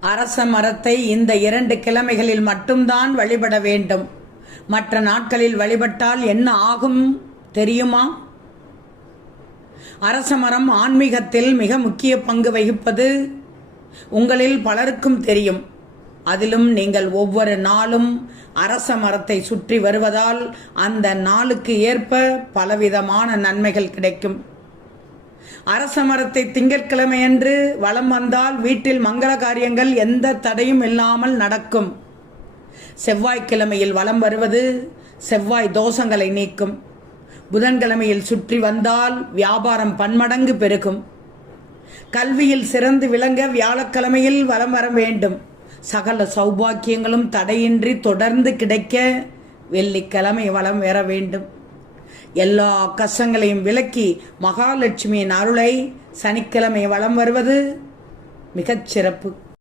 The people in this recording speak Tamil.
அரச மரத்தை இந்த இரண்டு கிழமைகளில் மட்டும்தான் வழிபட வேண்டும். மற்ற நாட்களில் வழிபட்டால் என்ன ஆகும் தெரியுமா? அரச மரம் ஆன்மீகத்தில் மிக முக்கிய பங்கு வகிப்பது உங்களில் பலருக்கும் தெரியும். அதிலும் நீங்கள் ஒவ்வொரு நாளும் அரச மரத்தை சுற்றி வருவதால் அந்த நாளுக்கு ஏற்ப பலவிதமான நன்மைகள் கிடைக்கும். அரச மரத்தை திங்கட்கிழமையன்று வலம் வந்தால் வீட்டில் மங்கள காரியங்கள் எந்த தடையும் இல்லாமல் நடக்கும். செவ்வாய்க்கிழமையில் வலம் வருவது செவ்வாய் தோஷங்களை நீக்கும். புதன்கிழமையில் சுற்றி வந்தால் வியாபாரம் பன்மடங்கு பெருகும். கல்வியில் சிறந்து விளங்க வியாழக்கிழமையில் வலம் வர வேண்டும். சகல சௌபாக்கியங்களும் தடையின்றி தொடர்ந்து கிடைக்க வெள்ளிக்கிழமை வலம் வர வேண்டும். எல்லா கஷ்டங்களையும் விலக்கி மகாலட்சுமியின் அருளை சனிக்கிழமை வலம் வருவது மிகச் சிறப்பு